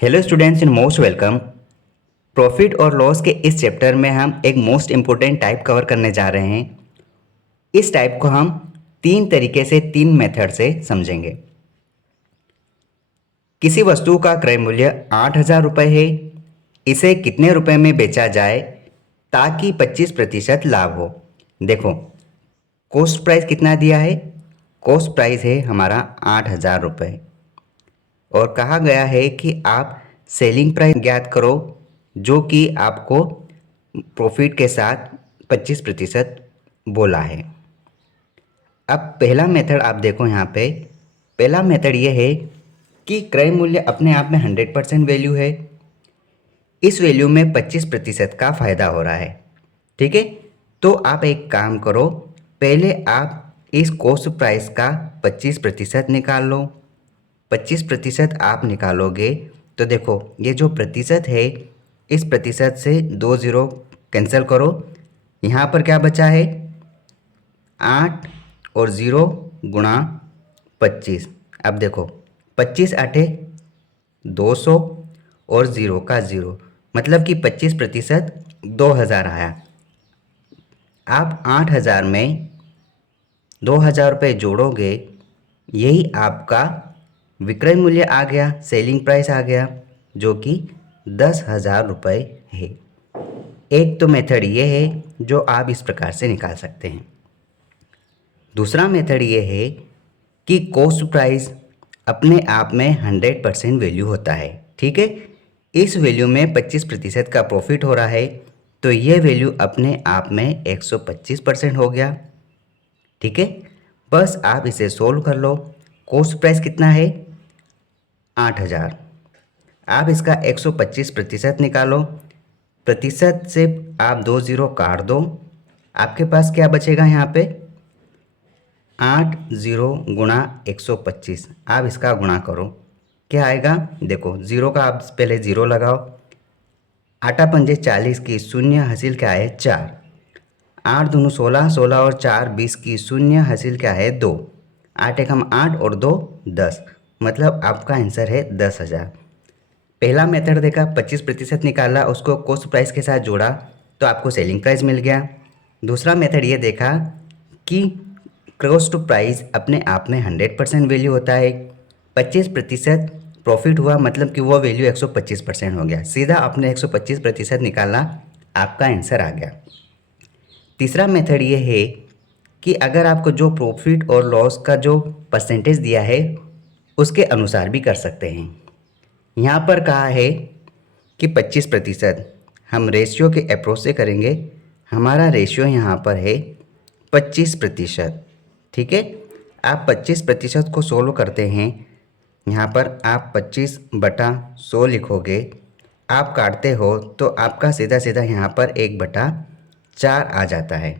Hello students in most welcome. Profit और loss के इस चैप्टर में हम एक मोस्ट इम्पोर्टेंट टाइप कवर करने जा रहे हैं। इस टाइप को हम तीन तरीके से, तीन मेथड से समझेंगे। किसी वस्तु का क्रय मूल्य 8,000 रुपये है। इसे कितने रुपए में बेचा जाए ताकि 25% लाभ हो। देखो, कॉस्ट प्राइस कितना दिया है? कॉस्ट प्राइस है हमारा 8,000 रुपये और कहा गया है कि आप सेलिंग प्राइस ज्ञात करो जो कि आपको प्रॉफिट के साथ 25% बोला है। अब पहला मेथड आप देखो यहाँ पे। पहला मेथड ये है कि क्रय मूल्य अपने आप में 100% वैल्यू है। इस वैल्यू में 25% का फ़ायदा हो रहा है। ठीक है, तो आप एक काम करो, पहले आप इस कॉस्ट प्राइस का 25% निकाल लो। 25% आप निकालोगे तो देखो, ये जो प्रतिशत है, इस प्रतिशत से 2 ज़ीरो कैंसिल करो। यहाँ पर क्या बचा है? 8 और 0 गुणा 25। अब देखो, 25 आठे 200 और 0 का 0, मतलब कि 25% 2,000 आया। आप 8,000 में 2,000 रुपये जोड़ोगे, यही आपका विक्रय मूल्य आ गया, सेलिंग प्राइस आ गया, जो कि 10,000 रुपये है। एक तो मेथड ये है जो आप इस प्रकार से निकाल सकते हैं। दूसरा मेथड ये है कि कॉस्ट प्राइस अपने आप में 100% वैल्यू होता है। ठीक है, इस वैल्यू में 25% का प्रॉफिट हो रहा है, तो ये वैल्यू अपने आप में 125% हो गया। ठीक है, बस आप इसे सोल्व कर लो। कॉस्ट प्राइस कितना है? 8,000। आप इसका 125% निकालो। प्रतिशत से आप 2 ज़ीरो काट दो, आपके पास क्या बचेगा यहाँ पे? 8 ज़ीरो गुणा 125। आप इसका गुणा करो, क्या आएगा? देखो, ज़ीरो का आप पहले ज़ीरो लगाओ। आटा पंजे 40 की शून्य हासिल क्या है? 4। 8 दूनी 16, 16 और 4 20 की शून्य हासिल क्या है? 2। 8 एकम 8 और 2 10, मतलब आपका आंसर है 10,000। पहला मेथड देखा, 25% निकाला, उसको कॉस्ट प्राइस के साथ जोड़ा तो आपको सेलिंग प्राइस मिल गया। दूसरा मेथड ये देखा कि कॉस्ट प्राइस अपने आप में 100% वैल्यू होता है। 25% प्रॉफिट हुआ, मतलब कि वो वैल्यू 125% हो गया। सीधा आपने 125% निकाला, आपका आंसर आ गया। तीसरा मेथड ये है कि अगर आपको जो प्रॉफिट और लॉस का जो परसेंटेज दिया है उसके अनुसार भी कर सकते हैं। यहाँ पर कहा है कि 25%, हम रेशियो के अप्रोच से करेंगे। हमारा रेशियो यहाँ पर है 25%। ठीक है, आप 25% को सोल्व करते हैं। यहाँ पर आप 25/100 लिखोगे, आप काटते हो तो आपका सीधा सीधा यहाँ पर 1/4 आ जाता है।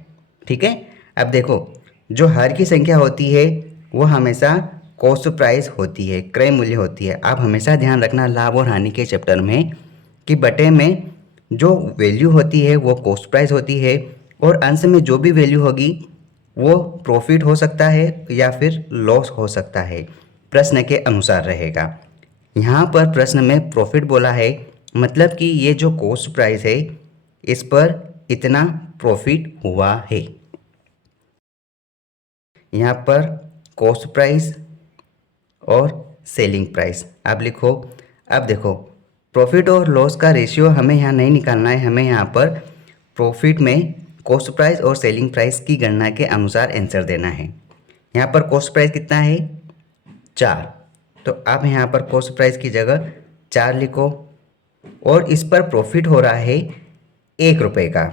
ठीक है, अब देखो, जो हर की संख्या होती है वो हमेशा कॉस्ट प्राइस होती है, क्रय मूल्य होती है। आप हमेशा ध्यान रखना लाभ और हानि के चैप्टर में कि बटे में जो वैल्यू होती है वो कॉस्ट प्राइस होती है, और अंश में जो भी वैल्यू होगी वो प्रॉफिट हो सकता है या फिर लॉस हो सकता है, प्रश्न के अनुसार रहेगा। यहाँ पर प्रश्न में प्रॉफिट बोला है, मतलब कि ये जो कॉस्ट प्राइस है इस पर इतना प्रॉफिट हुआ है। यहाँ पर कॉस्ट प्राइस और सेलिंग प्राइस आप लिखो। अब देखो, प्रॉफिट और लॉस का रेशियो हमें यहाँ नहीं निकालना है, हमें यहाँ पर प्रॉफिट में कॉस्ट प्राइस और सेलिंग प्राइस की गणना के अनुसार आंसर देना है। यहाँ पर कॉस्ट प्राइस कितना है? 4, तो आप यहाँ पर कॉस्ट प्राइस की जगह 4 लिखो, और इस पर प्रॉफिट हो रहा है 1 रुपये का।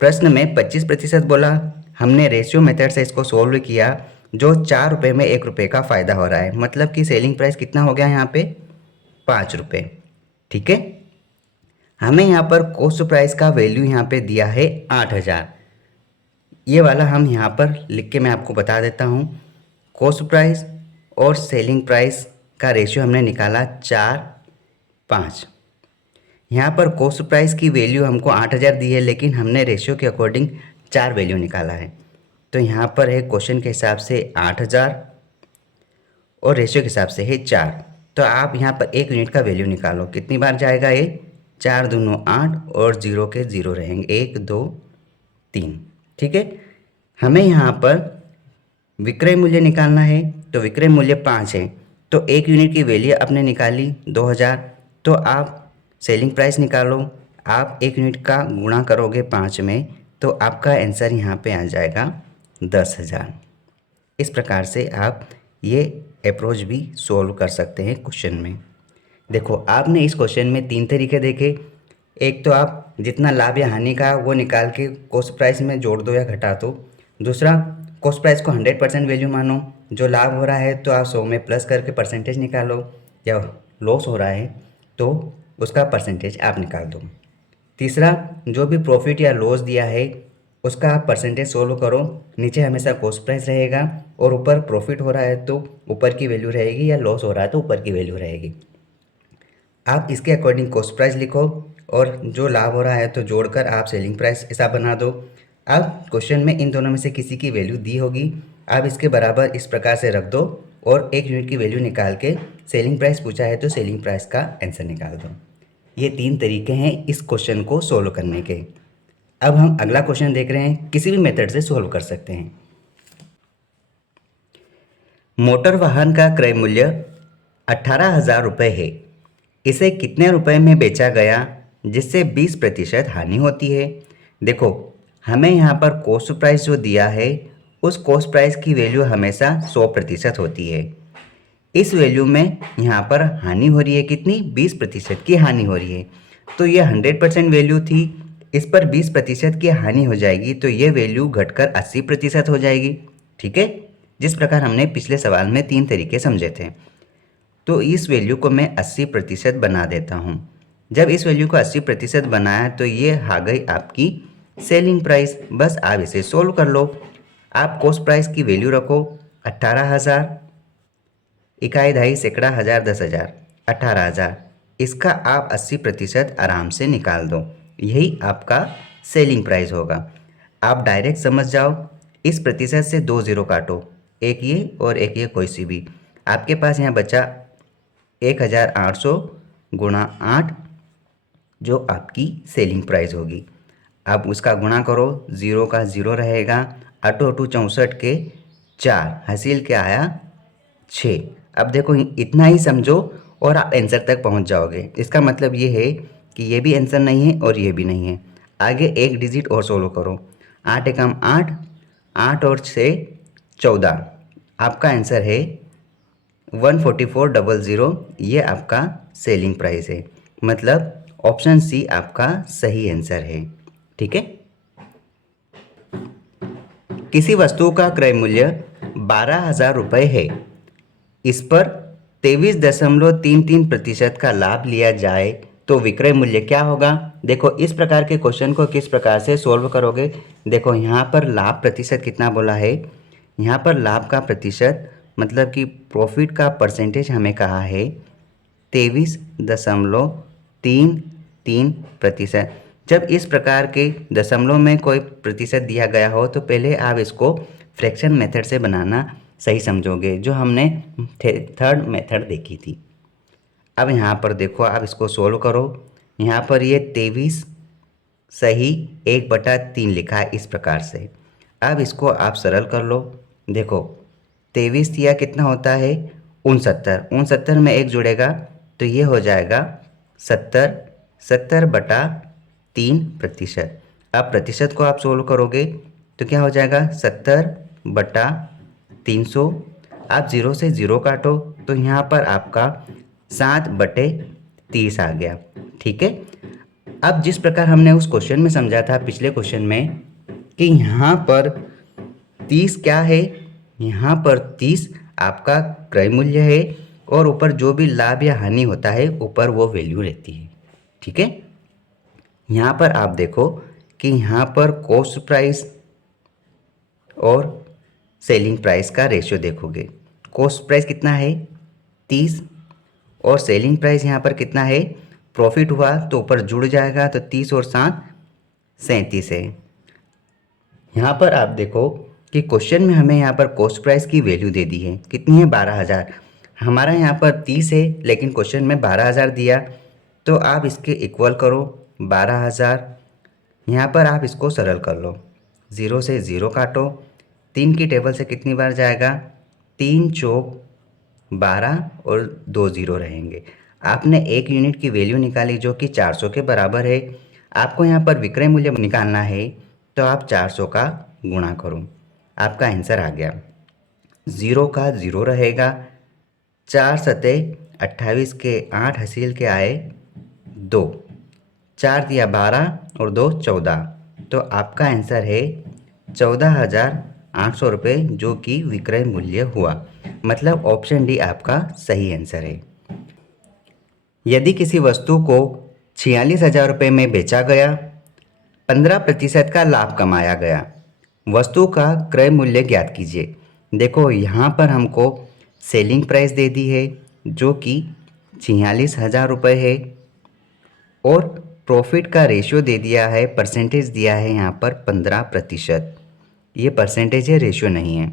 प्रश्न में 25% बोला, हमने रेशियो मेथड से इसको सोल्व किया, जो 4 रुपये में 1 रुपये का फ़ायदा हो रहा है, मतलब कि सेलिंग प्राइस कितना हो गया यहाँ पे? 5 रुपये। ठीक है, हमें यहाँ पर कॉस्ट प्राइस का वैल्यू यहाँ पे दिया है 8,000। ये वाला हम यहाँ पर लिख के मैं आपको बता देता हूँ। कॉस्ट प्राइस और सेलिंग प्राइस का रेशियो हमने निकाला 4:5। यहाँ पर कॉस्ट प्राइस की वैल्यू हमको 8,000 दी है, लेकिन हमने रेशियो के अकॉर्डिंग 4 वैल्यू निकाला है। तो यहाँ पर है क्वेश्चन के हिसाब से 8,000 और रेशियो के हिसाब से है 4। तो आप यहाँ पर एक यूनिट का वैल्यू निकालो, कितनी बार जाएगा ये, 4 दूनो 8 और जीरो के जीरो रहेंगे, 1 2 3। ठीक है, हमें यहाँ पर विक्रय मूल्य निकालना है, तो विक्रय मूल्य 5 है, तो एक यूनिट की वैल्यू आपने निकाली 2000, तो आप सेलिंग प्राइस निकालो। आप एक यूनिट का गुणा करोगे 5 में, तो आपका आंसर यहाँ पे आ जाएगा 10,000। इस प्रकार से आप ये अप्रोच भी सोल्व कर सकते हैं क्वेश्चन में। देखो, आपने इस क्वेश्चन में 3 तरीके देखे। एक तो आप जितना लाभ या हानि का वो निकाल के कॉस्ट प्राइस में जोड़ दो या घटा दो। दूसरा, कॉस्ट प्राइस को 100% वैल्यू मानो, जो लाभ हो रहा है तो आप 100 में प्लस करके परसेंटेज निकालो, या लॉस हो रहा है तो उसका परसेंटेज आप निकाल दो। तीसरा, जो भी प्रॉफिट या लॉस दिया है उसका आप परसेंटेज सोल्व करो, नीचे हमेशा कॉस्ट प्राइस रहेगा और ऊपर प्रॉफिट हो रहा है तो ऊपर की वैल्यू रहेगी, या लॉस हो रहा है तो ऊपर की वैल्यू रहेगी। आप इसके अकॉर्डिंग कॉस्ट प्राइस लिखो और जो लाभ हो रहा है तो जोड़कर आप सेलिंग प्राइस ऐसा बना दो। अब क्वेश्चन में इन दोनों में से किसी की वैल्यू दी होगी, आप इसके बराबर इस प्रकार से रख दो और एक यूनिट की वैल्यू निकाल के सेलिंग प्राइस पूछा है तो सेलिंग प्राइस का आंसर निकाल दो। ये 3 तरीके हैं इस क्वेश्चन को सोल्व करने के। अब हम अगला क्वेश्चन देख रहे हैं, किसी भी मेथड से सोल्व कर सकते हैं। मोटर वाहन का क्रय मूल्य 18,000 रुपये है, इसे कितने रुपए में बेचा गया जिससे 20% हानि होती है। देखो, हमें यहाँ पर कॉस्ट प्राइस जो दिया है उस कॉस्ट प्राइस की वैल्यू हमेशा 100% होती है। इस वैल्यू में यहाँ पर हानि हो रही है कितनी, 20% की हानि हो रही है। तो ये 100% वैल्यू थी, इस पर 20% की हानि हो जाएगी तो ये वैल्यू घटकर 80% हो जाएगी। ठीक है, जिस प्रकार हमने पिछले सवाल में 3 तरीके समझे थे। तो इस वैल्यू को मैं 80% बना देता हूँ। जब इस वैल्यू को 80% बनाया तो ये आ गई आपकी सेलिंग प्राइस। बस आप इसे सोल्व कर लो। आप कॉस्ट प्राइस की वैल्यू रखो 18,000, इकाई दहाई सैकड़ा हज़ार 10,000, 18,000, इसका आप 80% आराम से निकाल दो, यही आपका सेलिंग प्राइस होगा। आप डायरेक्ट समझ जाओ, इस प्रतिशत से 2 ज़ीरो काटो, एक ये और एक ये कोई सी भी, आपके पास यहाँ बचा 1,800 गुणा 8, जो आपकी सेलिंग प्राइस होगी। अब उसका गुणा करो, ज़ीरो का ज़ीरो रहेगा, 8 8 64 के 4, हासिल क्या आया 6। अब देखो, इतना ही समझो और आप आंसर तक पहुंच जाओगे। इसका मतलब ये है कि ये भी आंसर नहीं है और ये भी नहीं है। आगे एक डिजिट और सोल्व करो, 8 एकम 8, 8 और 6 14, आपका आंसर है 144,000। ये आपका सेलिंग प्राइस है, मतलब ऑप्शन सी आपका सही आंसर है। ठीक है, किसी वस्तु का क्रय मूल्य 12,000 रुपये है, इस पर 23.33% का लाभ लिया जाए तो विक्रय मूल्य क्या होगा। देखो, इस प्रकार के क्वेश्चन को किस प्रकार से सोल्व करोगे। देखो, यहाँ पर लाभ प्रतिशत कितना बोला है, यहाँ पर लाभ का प्रतिशत मतलब कि प्रॉफिट का परसेंटेज हमें कहा है 23.33%। जब इस प्रकार के दशमलव में कोई प्रतिशत दिया गया हो तो पहले आप इसको फ्रैक्शन मेथड से बनाना सही समझोगे, जो हमने थर्ड मेथड देखी थी। अब यहाँ पर देखो, आप इसको सोल्व करो, यहाँ पर ये 23 सही 1/3 लिखा है इस प्रकार से। अब इसको आप सरल कर लो। देखो, 23 दिया कितना होता है 69, 69 में 1 जुड़ेगा तो ये हो जाएगा 70, 70/3%। अब प्रतिशत को आप सोल्व करोगे तो क्या हो जाएगा 70/300। आप 0 से 0 काटो तो यहाँ पर आपका 7/30 आ गया। ठीक है, अब जिस प्रकार हमने उस क्वेश्चन में समझा था पिछले क्वेश्चन में कि यहाँ पर 30 क्या है, यहाँ पर 30 आपका क्रय मूल्य है और ऊपर जो भी लाभ या हानि होता है ऊपर वो वैल्यू रहती है। ठीक है, यहाँ पर आप देखो कि यहाँ पर कॉस्ट प्राइस और सेलिंग प्राइस का रेशियो देखोगे, कॉस्ट प्राइस कितना है 30 और सेलिंग प्राइस यहाँ पर कितना है, प्रॉफिट हुआ तो ऊपर जुड़ जाएगा तो 30 और 7 37 है। यहाँ पर आप देखो कि क्वेश्चन में हमें यहाँ पर कॉस्ट प्राइस की वैल्यू दे दी है, कितनी है 12,000। हमारा यहाँ पर 30 है लेकिन क्वेश्चन में 12,000 दिया, तो आप इसके इक्वल करो 12,000। यहाँ पर आप इसको सरल कर लो, 0 से 0 काटो, 3 की टेबल से कितनी बार जाएगा, 3 चौक 12 और 2 ज़ीरो रहेंगे। आपने एक यूनिट की वैल्यू निकाली जो कि 400 के बराबर है। आपको यहाँ पर विक्रय मूल्य निकालना है, तो आप 400 का गुणा करो, आपका आंसर आ गया। 0 का 0 रहेगा, 4 सते 28 के 8 हसील के आए 2, 4 दिया 12 और 2 14, तो आपका आंसर है 14,800 रुपये, जो कि विक्रय मूल्य हुआ। मतलब ऑप्शन डी आपका सही आंसर है। यदि किसी वस्तु को 46,000 रुपये में बेचा गया, 15% का लाभ कमाया गया, वस्तु का क्रय मूल्य ज्ञात कीजिए। देखो यहाँ पर हमको सेलिंग प्राइस दे दी है जो कि 46,000 रुपये है, और प्रॉफिट का रेशियो दे दिया है, परसेंटेज दिया है यहाँ पर 15%। ये परसेंटेज है, रेशियो नहीं है।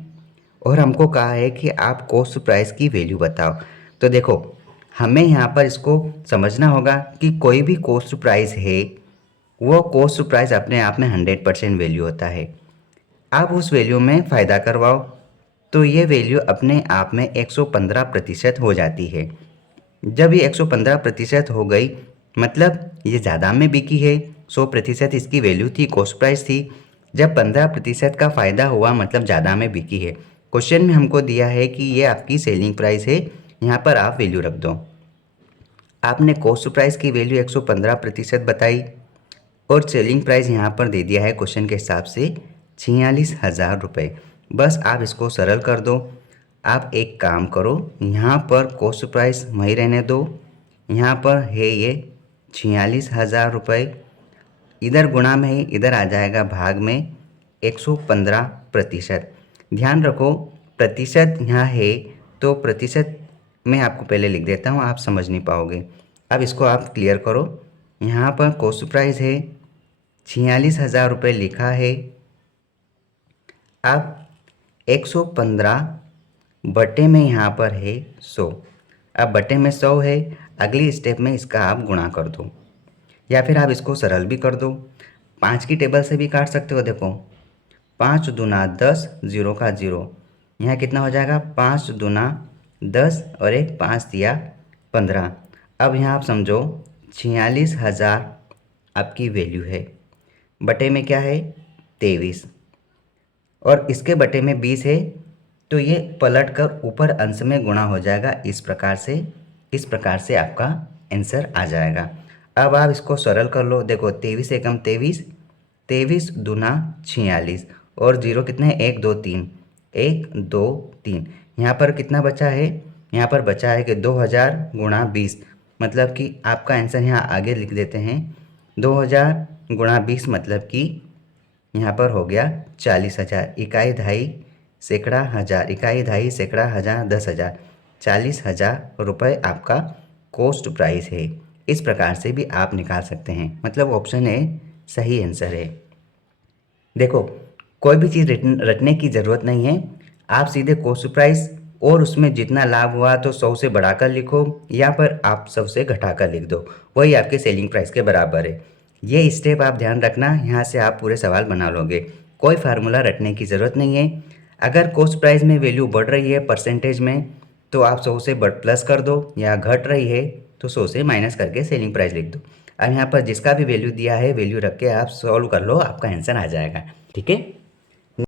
और हमको कहा है कि आप कॉस्ट प्राइस की वैल्यू बताओ। तो देखो हमें यहाँ पर इसको समझना होगा कि कोई भी कॉस्ट प्राइस है, वो कॉस्ट प्राइस अपने आप में 100% वैल्यू होता है। आप उस वैल्यू में फ़ायदा करवाओ तो ये वैल्यू अपने आप में 115% हो जाती है। जब ये 115% हो गई, मतलब ये ज़्यादा में बिकी है, 100% इसकी वैल्यू थी, कॉस्ट प्राइस थी। जब 15% का फ़ायदा हुआ मतलब ज़्यादा में बिकी है। क्वेश्चन में हमको दिया है कि ये आपकी सेलिंग प्राइस है, यहाँ पर आप वैल्यू रख दो। आपने कॉस्ट प्राइस की वैल्यू 115% बताई और सेलिंग प्राइस यहाँ पर दे दिया है क्वेश्चन के हिसाब से 46,000 रुपये। बस आप इसको सरल कर दो। आप एक काम करो, यहाँ पर कॉस्ट प्राइस वहीं रहने दो, यहाँ पर है ये 46,000 रुपये, इधर गुणा में ही इधर आ जाएगा भाग में 115%। ध्यान रखो प्रतिशत यहाँ है, तो प्रतिशत मैं आपको पहले लिख देता हूँ, आप समझ नहीं पाओगे। अब इसको आप क्लियर करो। यहाँ पर कॉस्ट प्राइस है 46,000 रुपये लिखा है। अब 115 बटे में यहाँ पर है 100। अब बटे में 100 है, अगली स्टेप में इसका आप गुणा कर दो, या फिर आप इसको सरल भी कर दो। 5 की टेबल से भी काट सकते हो। देखो 5 दूना 10, 0 का 0, यहाँ कितना हो जाएगा, 5 दूना 10 और एक 5 दिया 15। अब यहाँ आप समझो 46,000 आपकी वैल्यू है, बटे में क्या है 23, और इसके बटे में 20 है, तो ये पलट कर ऊपर अंश में गुणा हो जाएगा। इस प्रकार से आपका आंसर आ जाएगा। अब आप इसको सरल कर लो। देखो 23 एकम 23, 23 दूना 46, और 0 कितने हैं, 1 2 3, 1 2 3। यहाँ पर कितना बचा है, यहाँ पर बचा है कि 2000 गुणा 20, मतलब कि आपका आंसर यहाँ आगे लिख देते हैं। 2000 गुणा 20 मतलब कि यहाँ पर हो गया 40,000। इकाई दहाई सैकड़ा हज़ार, इकाई दहाई सैकड़ा हज़ार 10,000, 40,000 रुपये आपका कॉस्ट प्राइस है। इस प्रकार से भी आप निकाल सकते हैं। मतलब ऑप्शन ए सही आंसर है। देखो कोई भी चीज़ रटने की ज़रूरत नहीं है। आप सीधे कॉस्ट प्राइस और उसमें जितना लाभ हुआ तो 100 से बढ़ाकर लिखो, या पर आप 100 से घटाकर लिख दो, वही आपके सेलिंग प्राइस के बराबर है। ये स्टेप आप ध्यान रखना, यहाँ से आप पूरे सवाल बना लोगे। कोई फार्मूला रटने की ज़रूरत नहीं है। अगर कॉस्ट प्राइस में वैल्यू बढ़ रही है परसेंटेज में, तो आप 100 से प्लस कर दो, या घट रही है तो 100 से माइनस करके सेलिंग प्राइस लिख दो। अब यहाँ पर जिसका भी वैल्यू दिया है, वैल्यू रख के आप सॉल्व कर लो, आपका आंसर आ जाएगा। ठीक है।